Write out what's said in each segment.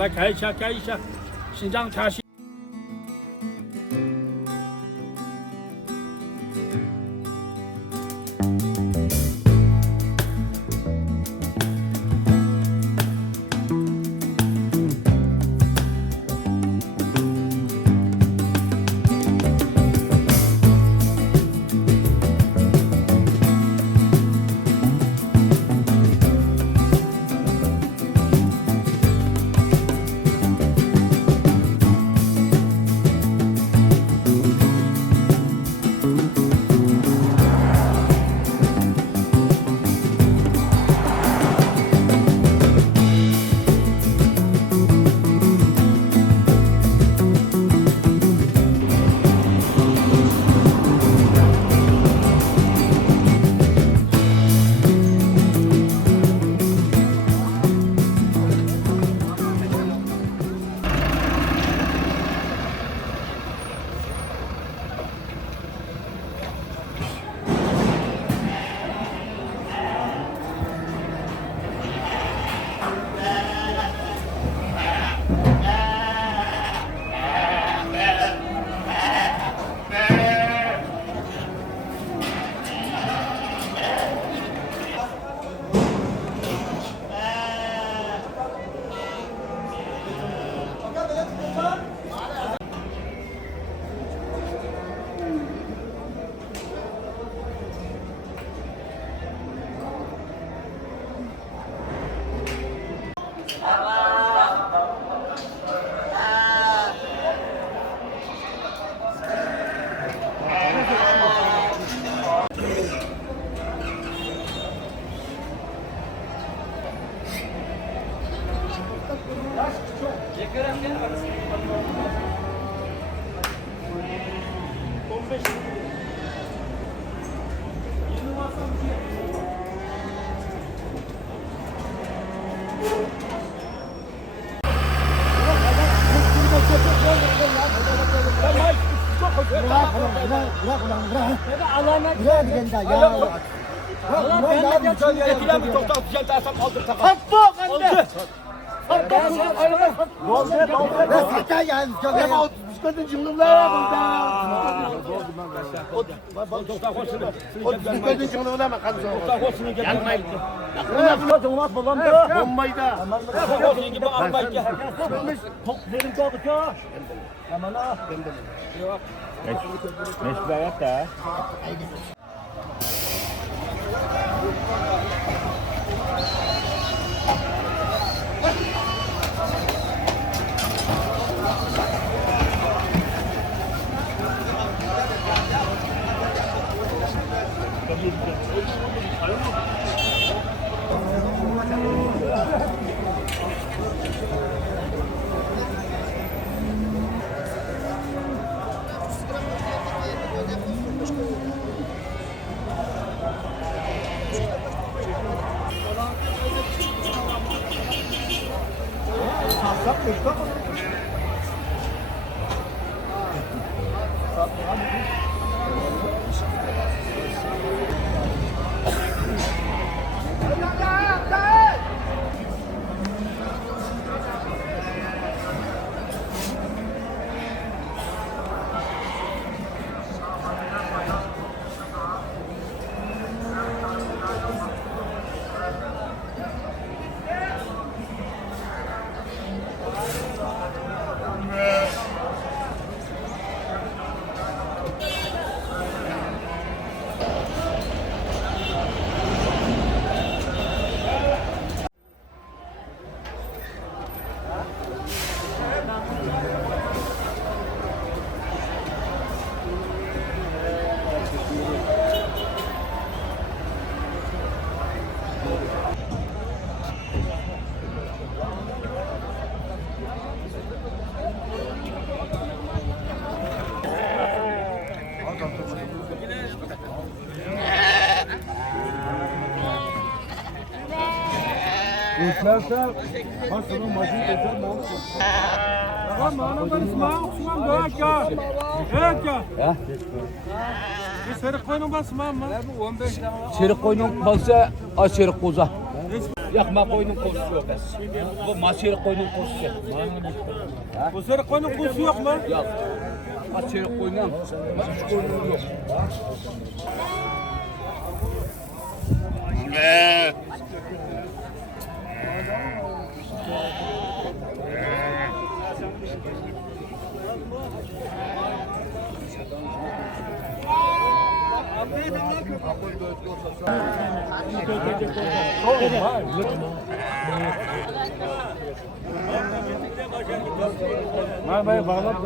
来开一下，开一下，新疆茶席。İstersen hastanın başını tutar mı? Tamam mı? Ben İsmail Osman dört ya. Evet ya. Ya. Serik koyun basma mı? Çelik koyunun balsa az çelik koza. Yakma koyunun kozusu yok. Bu maçelik koyunun kozusu. Bu serik koyun kuzu yok mu? Yok. Az çelik koyunun maç koyunun yok. Ben bağlam.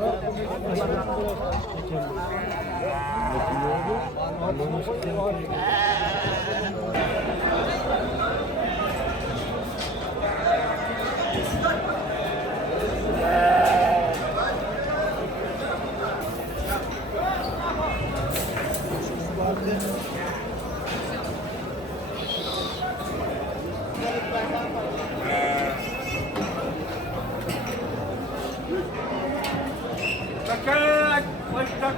Bakın, başak.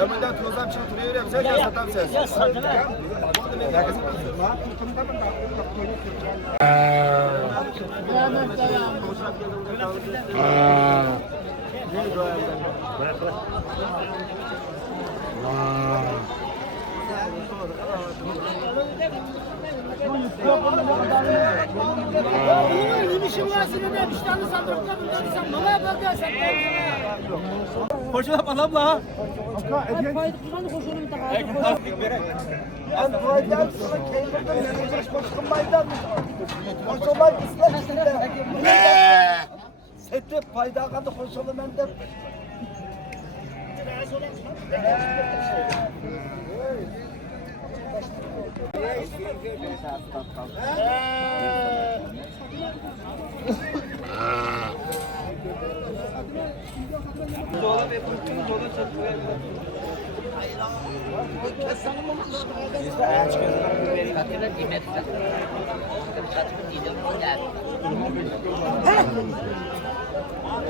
Ömründen tuzdan çıkıp duruyor sen ya satan sen. Ya satılar. Koşuna balam la. Ben bu aydan sonra kendimden menajer koşkunmaydan koşulay ister. Sette payda kaldı koşulu mende. 妈妈，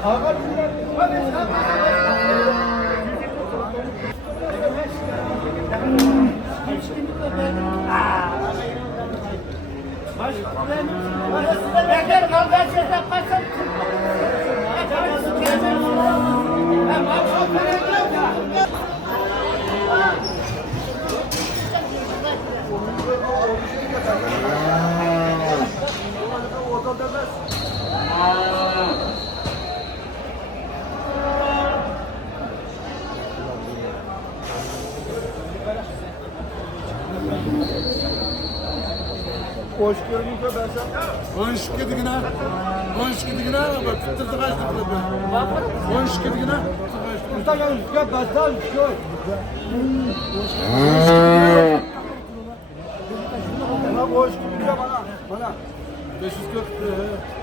我饿。Hoş gördük be ben sen. 12 digine. 12 digine bak tuttu kaçtı böyle. 12 digine. Usta gel, gel basal, gel. Bana hoş gidiyor bana. 540.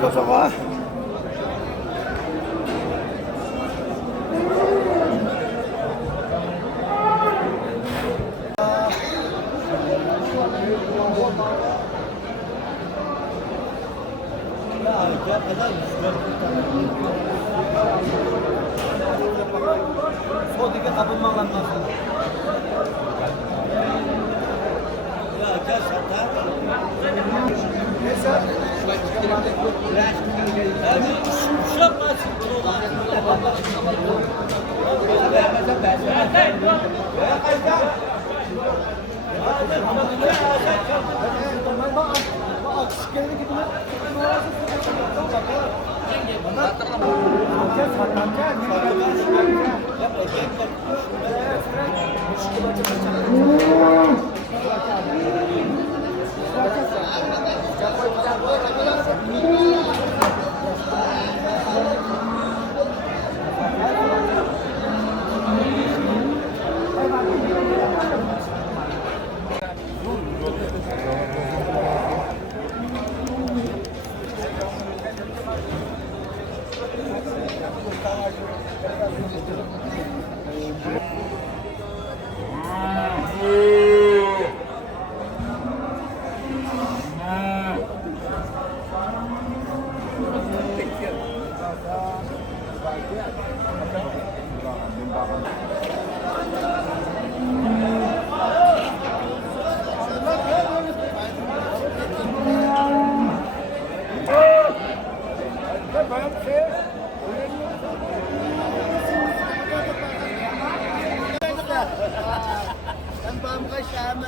个说话。Soğudaki kapılmalar nasıl? Ya gel satar. Neyse.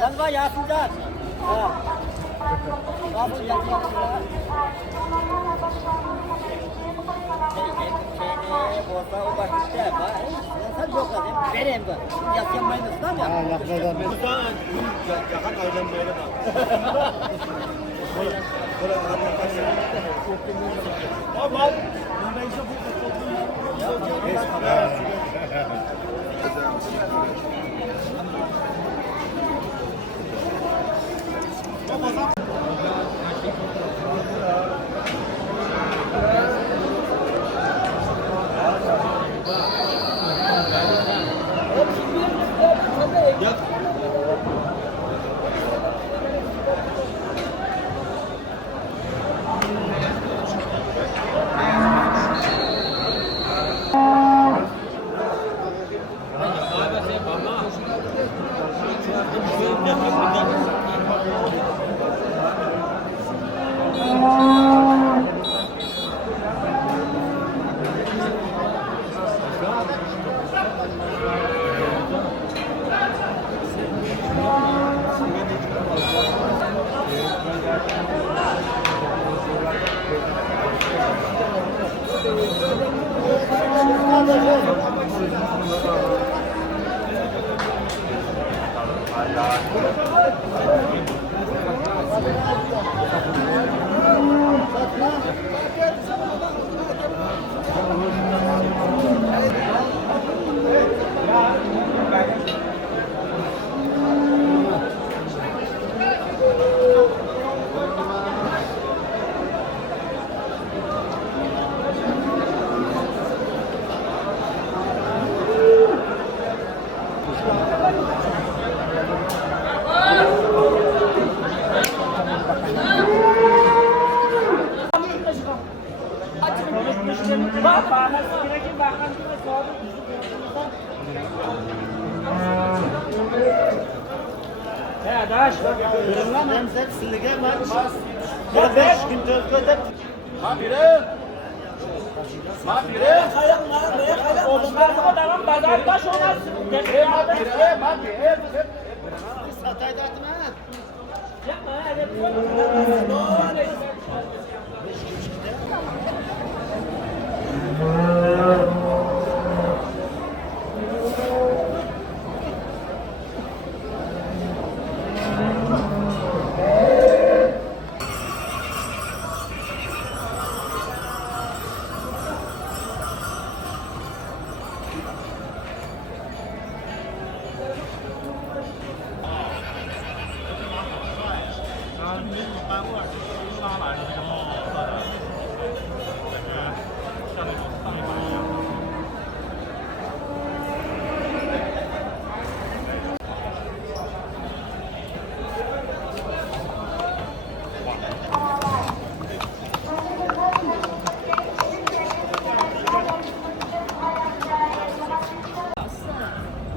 Sen var Yasin'den. Nasıl yapıyorsun? Borsa o başlıkta var. Sen çok az. Vereyim ben. Yasyan mayınız var mı? Ha, yapmadan. Buradan yakan öğrenmeyle bak. Ama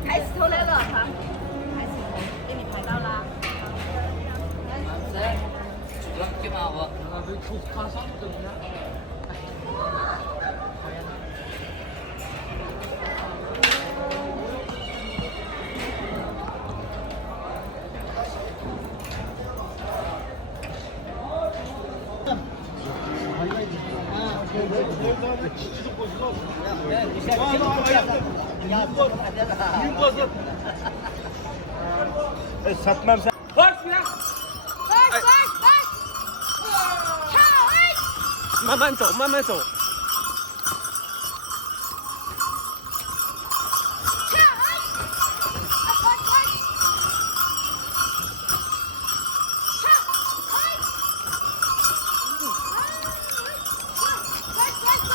开始偷来了哈，开始给你拍到啦。 Satmam sen. Bak ya. Bak bak bak. 跳哎！慢慢走，慢慢走。跳哎！啊快快！跳哎！快快快！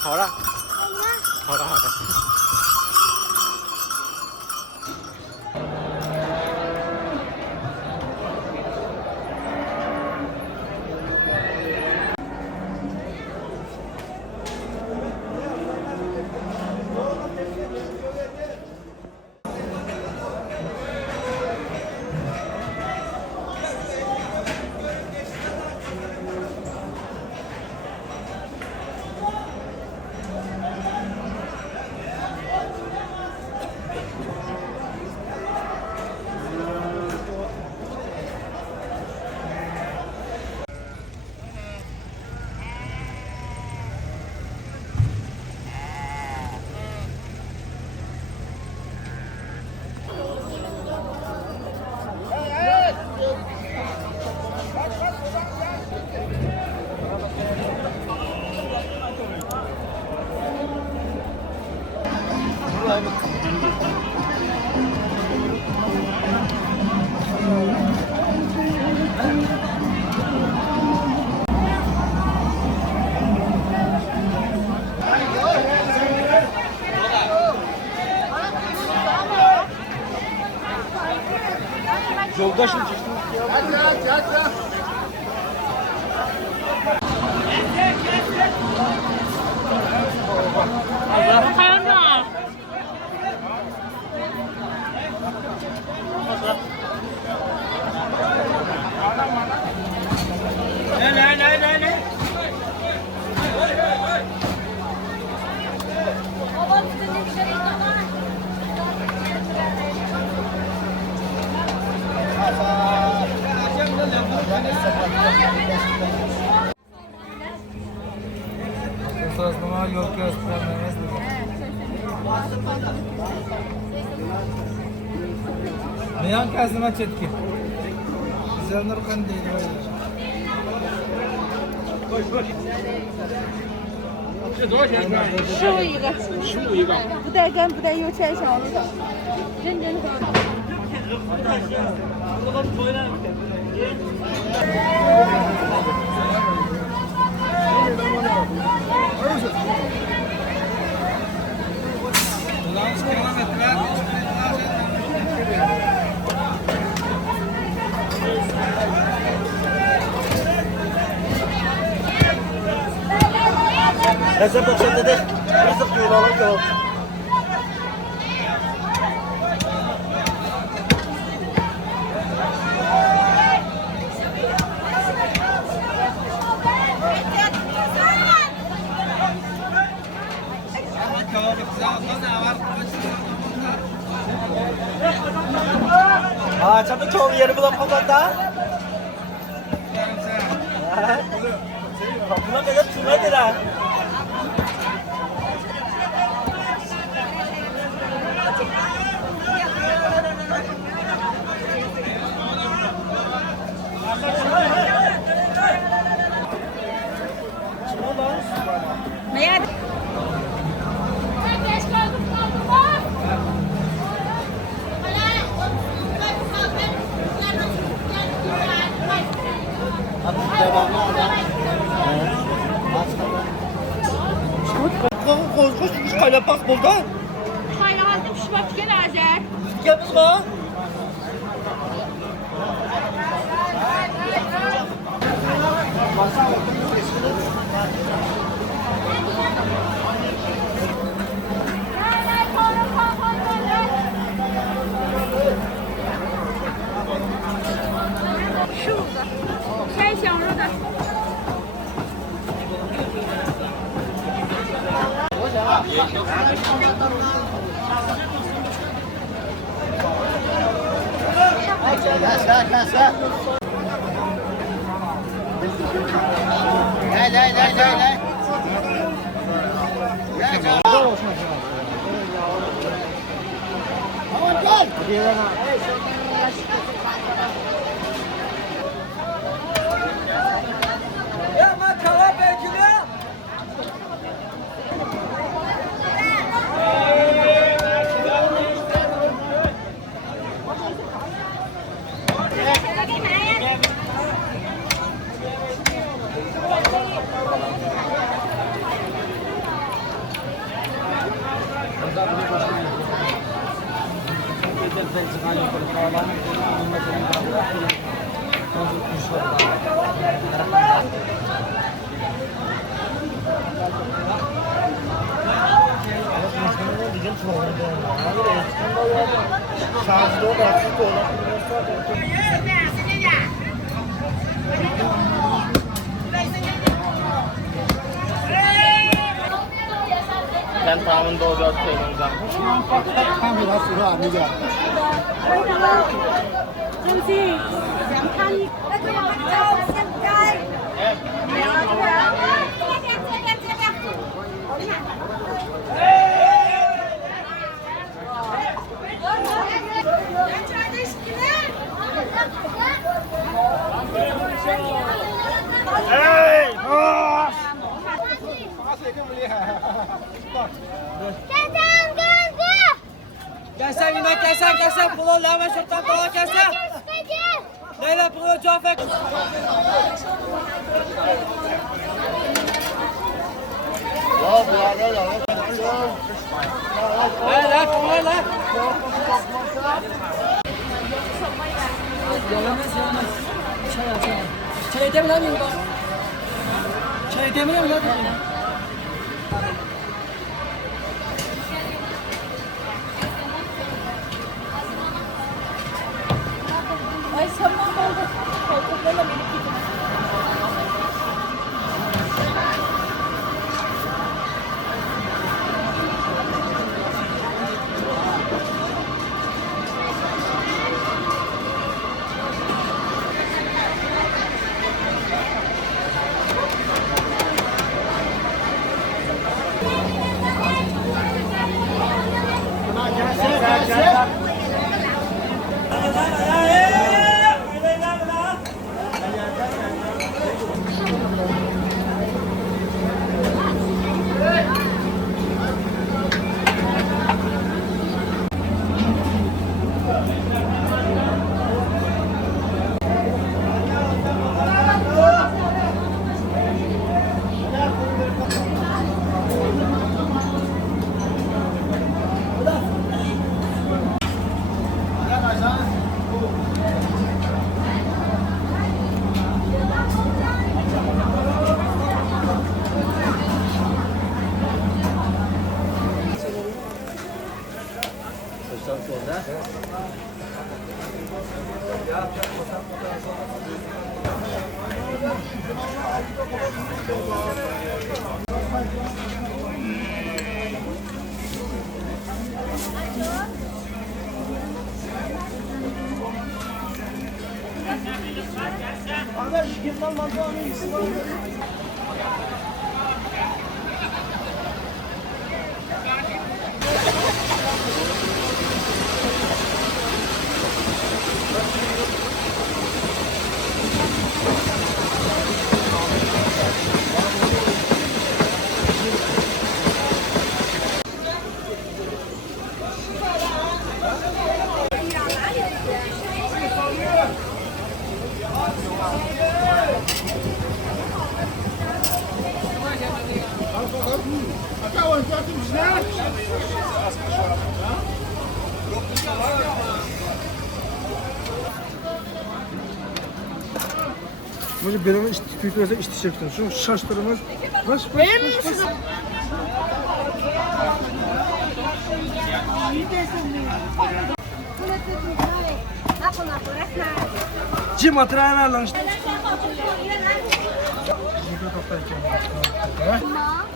好了，好吗？好了，好了。Yoldaşım Esasına yol göstermemiz Neyan kazıma çetki. Güzel Nurkan değil öyle.15一个，15一个，不带干不带油，切小的，认真喝。Neyse bu şimdi de nasıl kuyulalım yok. Çabuk çoğu yeri bulamazlar da. Kapına kadar tümedir ha.没呀。koş kayla bak burada. Hayır, hazır pişmek gelecek. Gel var. Şurada. Şey orada. Này. Ben tahmin doğru söyleyeceğim. 잠시 양탄이. Gelsen yine gelsen. Pulu lama şurtan pulu gelsen. Leyla pulu cafek. Lan. Çay demler miyim ben? Çay demler miyim ben? Ay sabah oldu. Koltuklarla birlikte. Böyle benim tüytürese iş çektim. Şu şaştırımız. Baş. Cim hatıraya ver lan işte.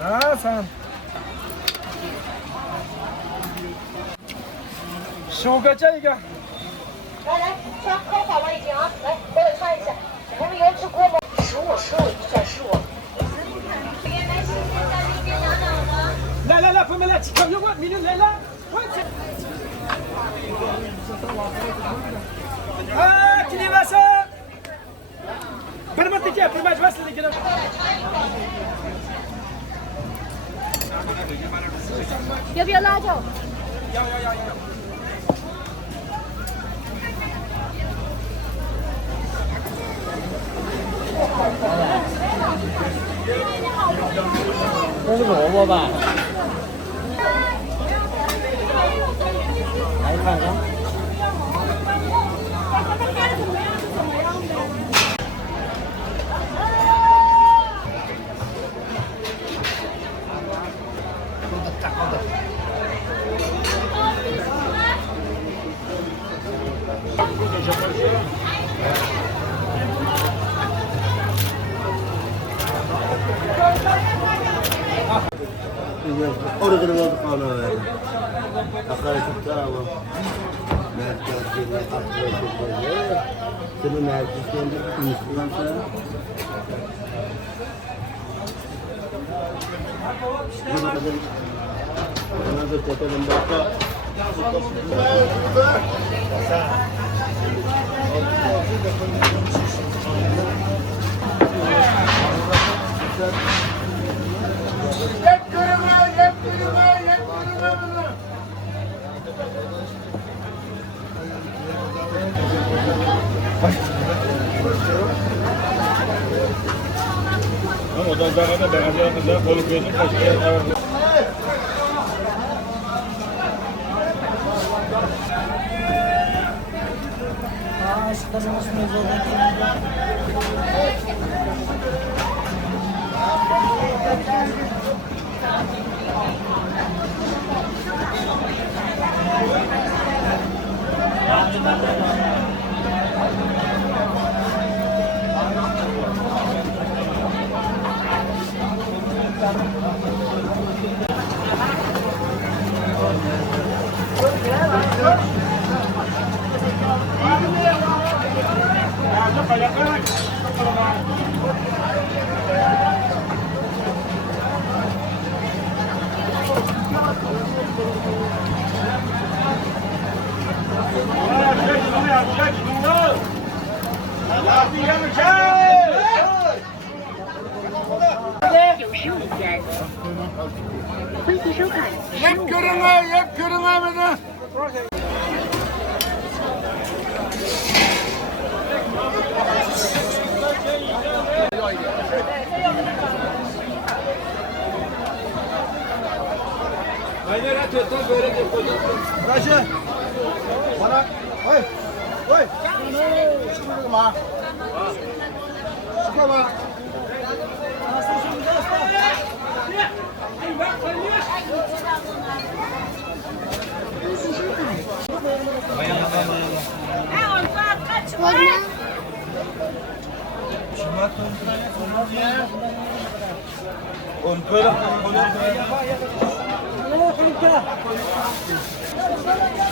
Ha sen. Şu kaça iyi 来来，先喝好了已经啊，来，给我穿一下。你们原吃锅吗？15，15，算15。来，朋友们来，抢油锅，明天来了，快去！啊，今天晚上，不能不得劲，不能把事情给他。要不要辣椒？要。这是萝卜吧？来看看。Orada oldu kana verdi. Hakaret ama. Merkezinde hakaret. Senin merkezinde Müslüman sen. Bana da tepelim baka. O da zamanında bagajlarımızda kolu gözüm kaçıyor. Yap görün abi. Aynen atıyorsun böyle de koyacaksın. Raşe. Bana. Oy. Şuraya. Şuraya.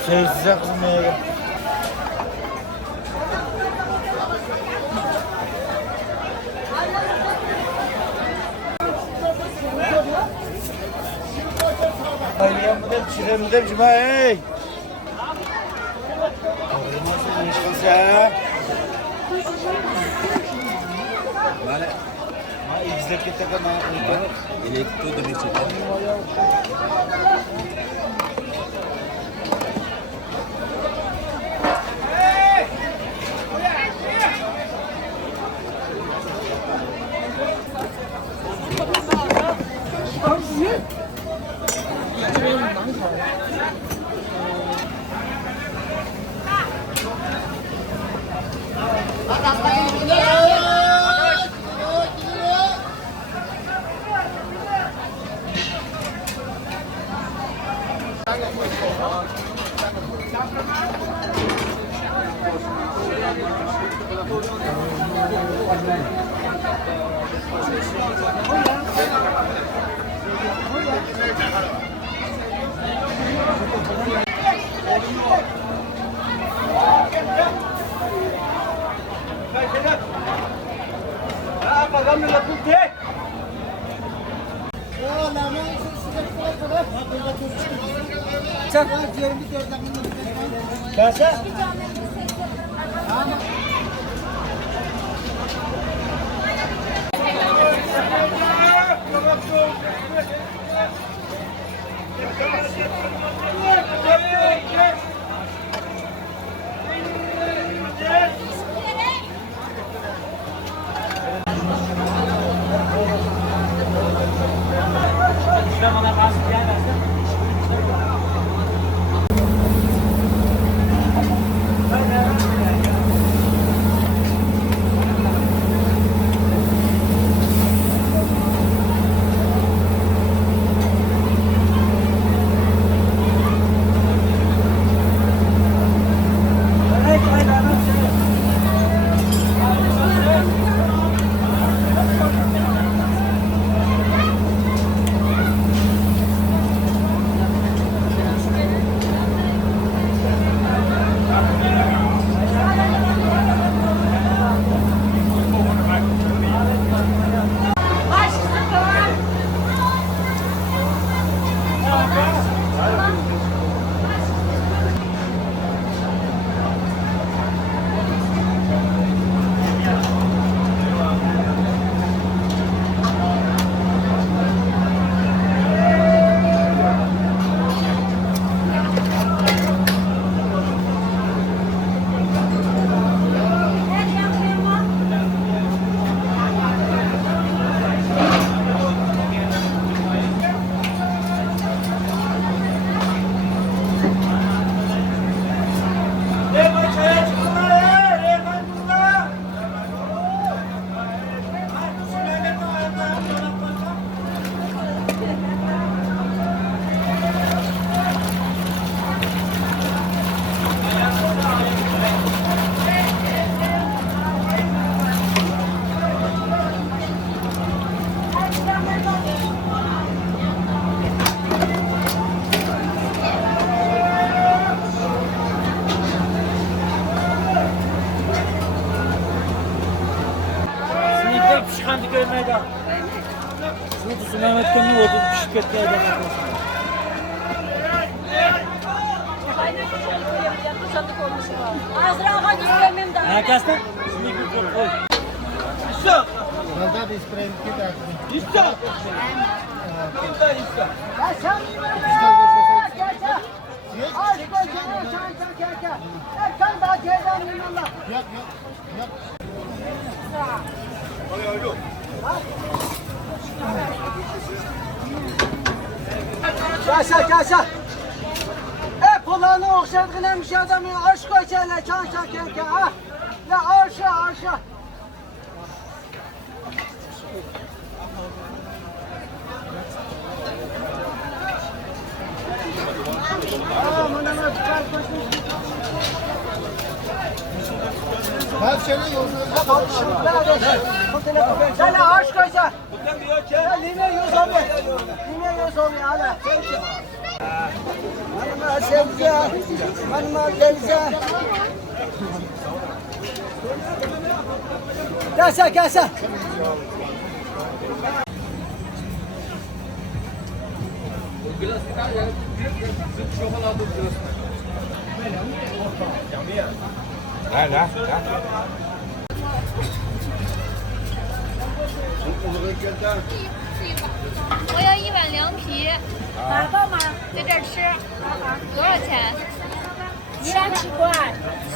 Size kızım ya. Ailem çiremde cuma hey. Nasıl ya? Mana? Ma izlep ketdik ama elektro da bir çeker. Yaşa. Hep olanı okşadığınemiş adamı aşk koyacağına çan kenke ha. Ya aşağı. Sen aşk koyacağına. Lime yüz olmuyor hala. Hanıma sevce, hanıma gelce. Gelse.我要1碗凉皮，买吧吗？在这儿吃，多少钱？7块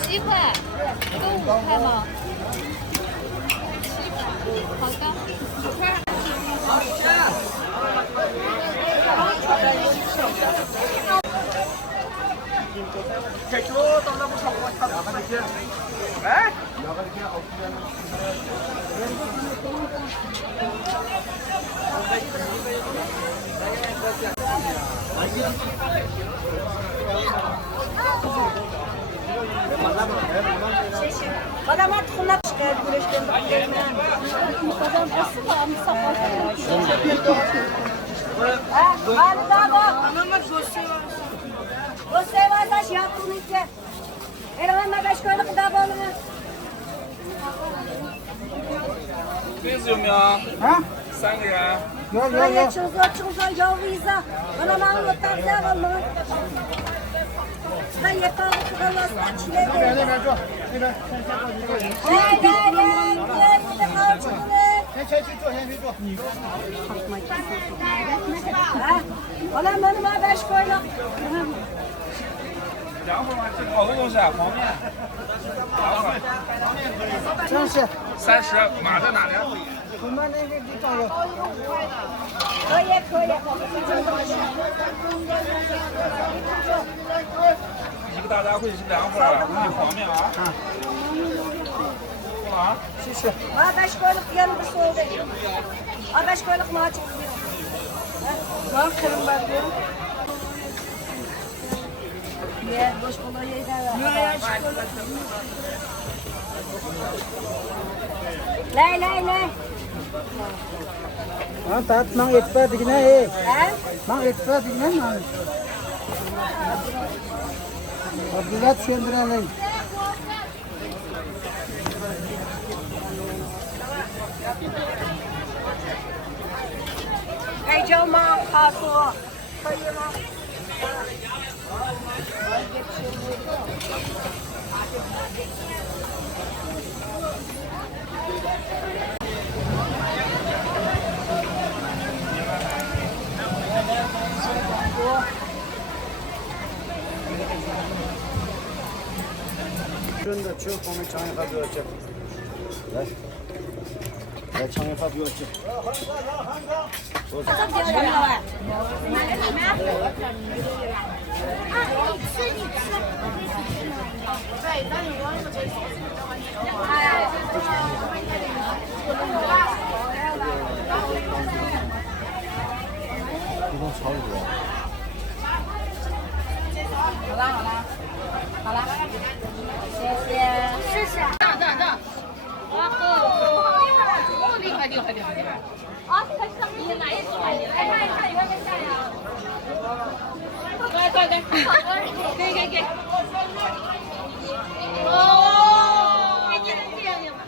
，7块，都5块吗？好的。Adamlar tıkınlar çıkar güreşten bakıyorum. Adam asıl var, misafir. Hadi daha bak. Anamlar Gosey var da şey yaptığını içe. Erhan'la beş koyunu gıda balını. Geziyorum ya. Ha? Sen ya. Gel. Çıkıza yavruysa. Bana bana otarsa vallahi. Ben yatağı kırılasına çile verir. Ulan benim ha beş koyla. 然后嘛，这好多东西啊，方便。真是。 30，码在哪里？我们那个地方有。可以。一个大家会是2份儿，方便啊。啊。谢谢。 Ha beş koyluk yanı bir soğuk değil. Ha beş koyluk mu açık diyor. Bak kırım bak diyor. Niye boş kolayı yeder. Lay. तात mang etpa digna e. He? Mang etpa digna mang. Abdullah Sendralay. Heyecan mı? Kasu. Kıyıma. Şunu da çöp onu çayın kapı ölçek. Ver çayın kapı ölçek.好了，谢谢。试试。哇哦，厉害！啊，他上面哪一组来的？看一个下呀。对，给。哦，给你这样吗？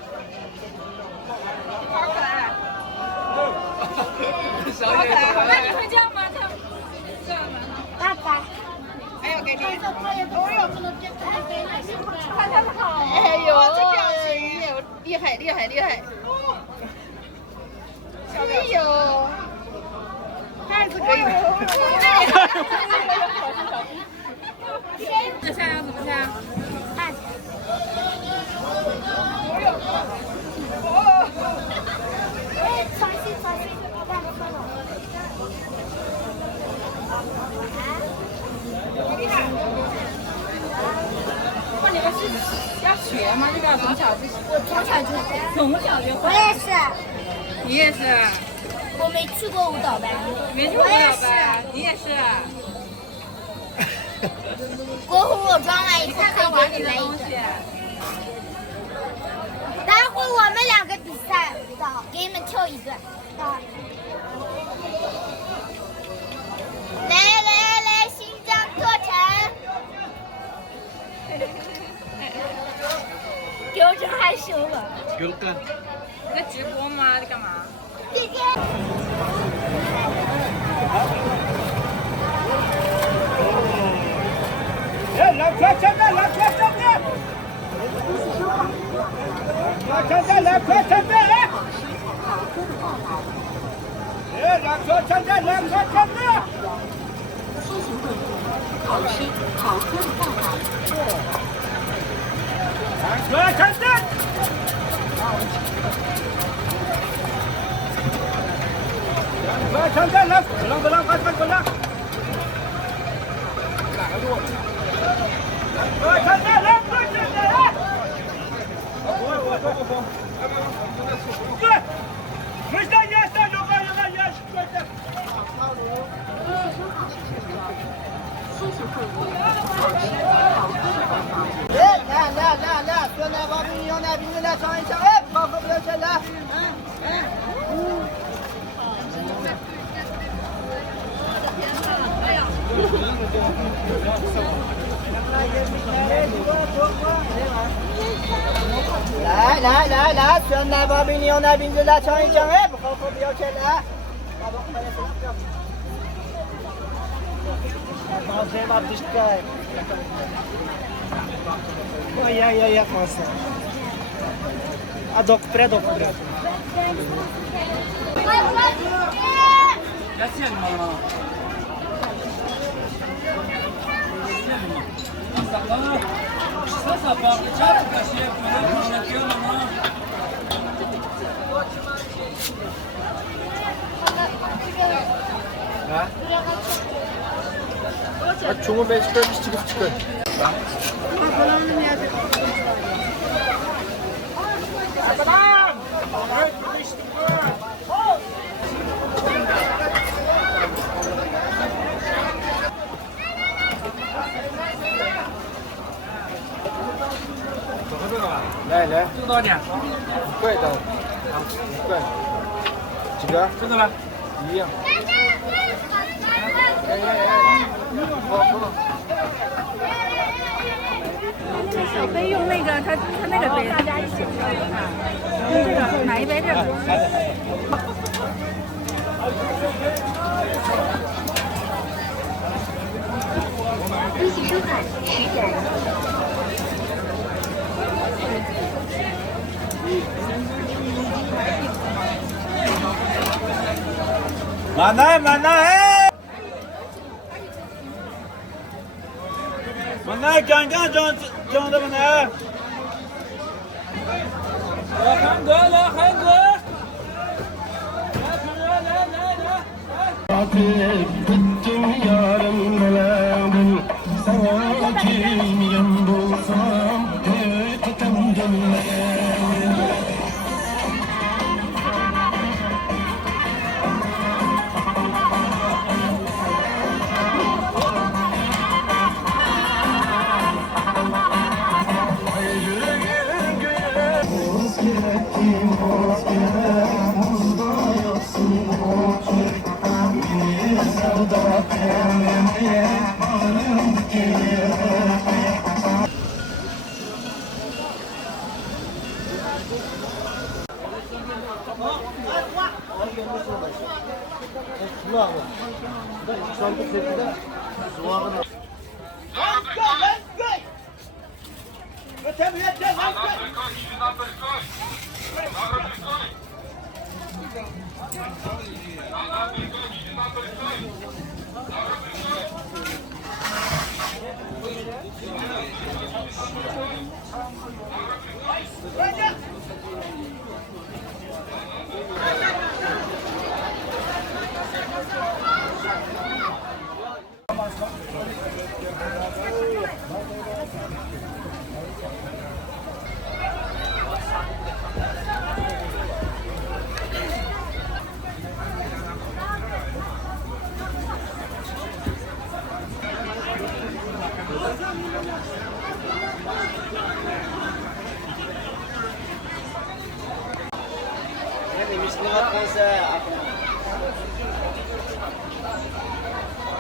好可爱。好可爱。那你会这样吗？这样吗？爸爸。 还有给你，看他们好，哎呦，厉害，哎呦，孩子可以，这下要怎么下？按。重新，我帮你分了。 那你们是要学吗？这个从小就会。我也是。你也是。我没去过舞蹈班。没去过舞蹈班，你也是。国虎我装了一个，可以给你们一个。待会我们2个比赛舞蹈，给你们跳一段。来，新疆课程。给我真害羞了。有干。在直播吗？在干嘛？姐姐。哎，来快站站！来快站站！哎，来快站站！考试考科的办法。来站站！来站站！来，不让，快！ لا سنة بابيونا بيونا شاين شاين خافوا بيوشة لا لا سنة بابيونا بيونا شاين شاين خافوا بيوشة لا Bazı var dışta. Ya yapmazsın. A doktora. Yasin mama. Sakala. Sasa bakacak kaşıya böyle konuşuyor mama. Ha? Çoğu beşte çıkıyor.来，这多少钱？5块的，啊，5块，几个？这个呢？一样。我可以用那个他那个杯，大家一起喝一下。用这个买一杯这个。一起收款10元。Mana gangan John da mana. La hangi? Gittim yarım nelerdim sana kim yan bulsam tutam gönlüm.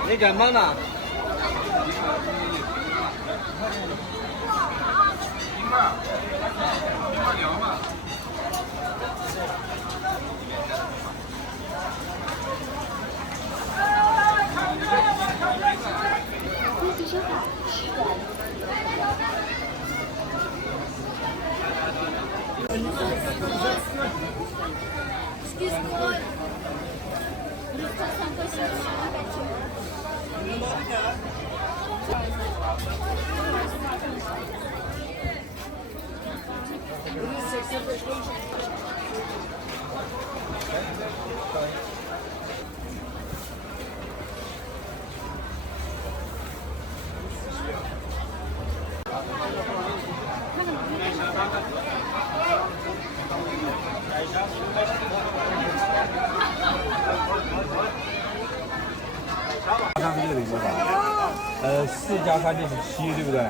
你干嘛呢？一起收款10元。看这个零多少？4加3就是7，对不对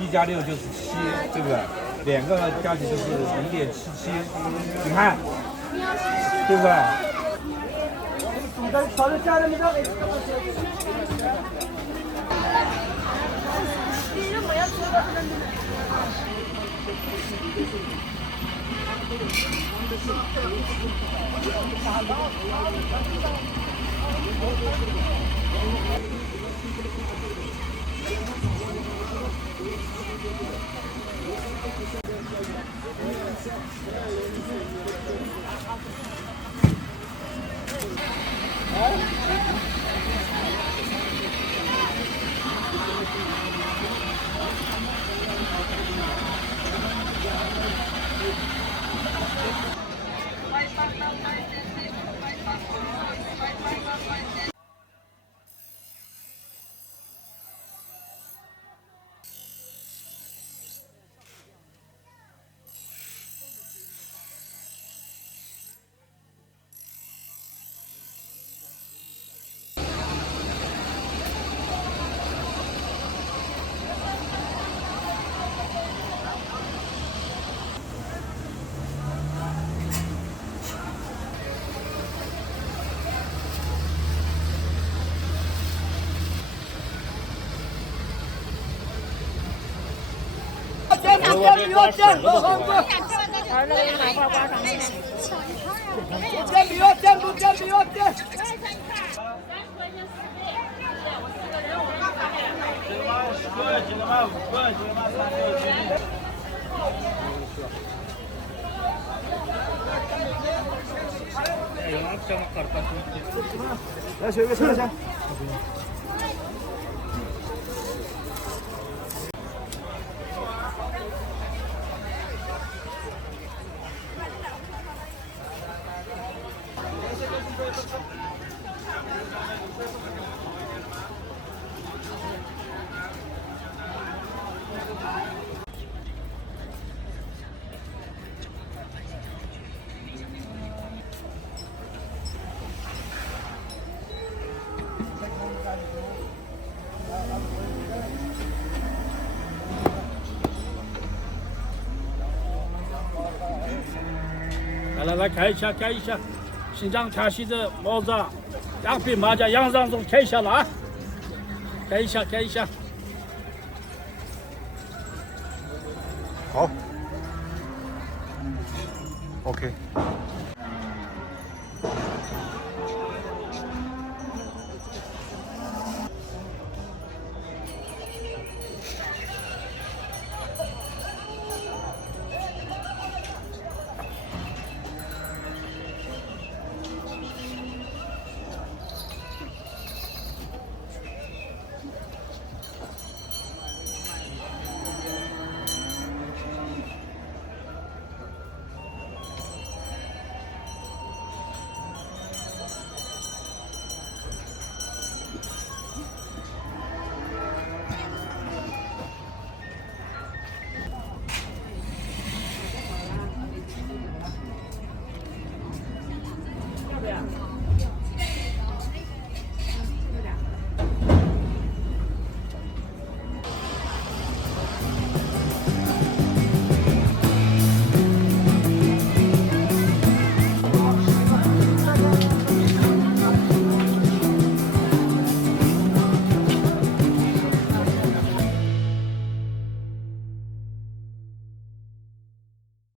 ？1加6就是7，对不对？2个加起就是0.77，你看，对不对？来学个车先。来看一下，看一下，新疆卡西的帽子，两匹马甲杨上中看一下了啊，看一下，看一下。好。OK。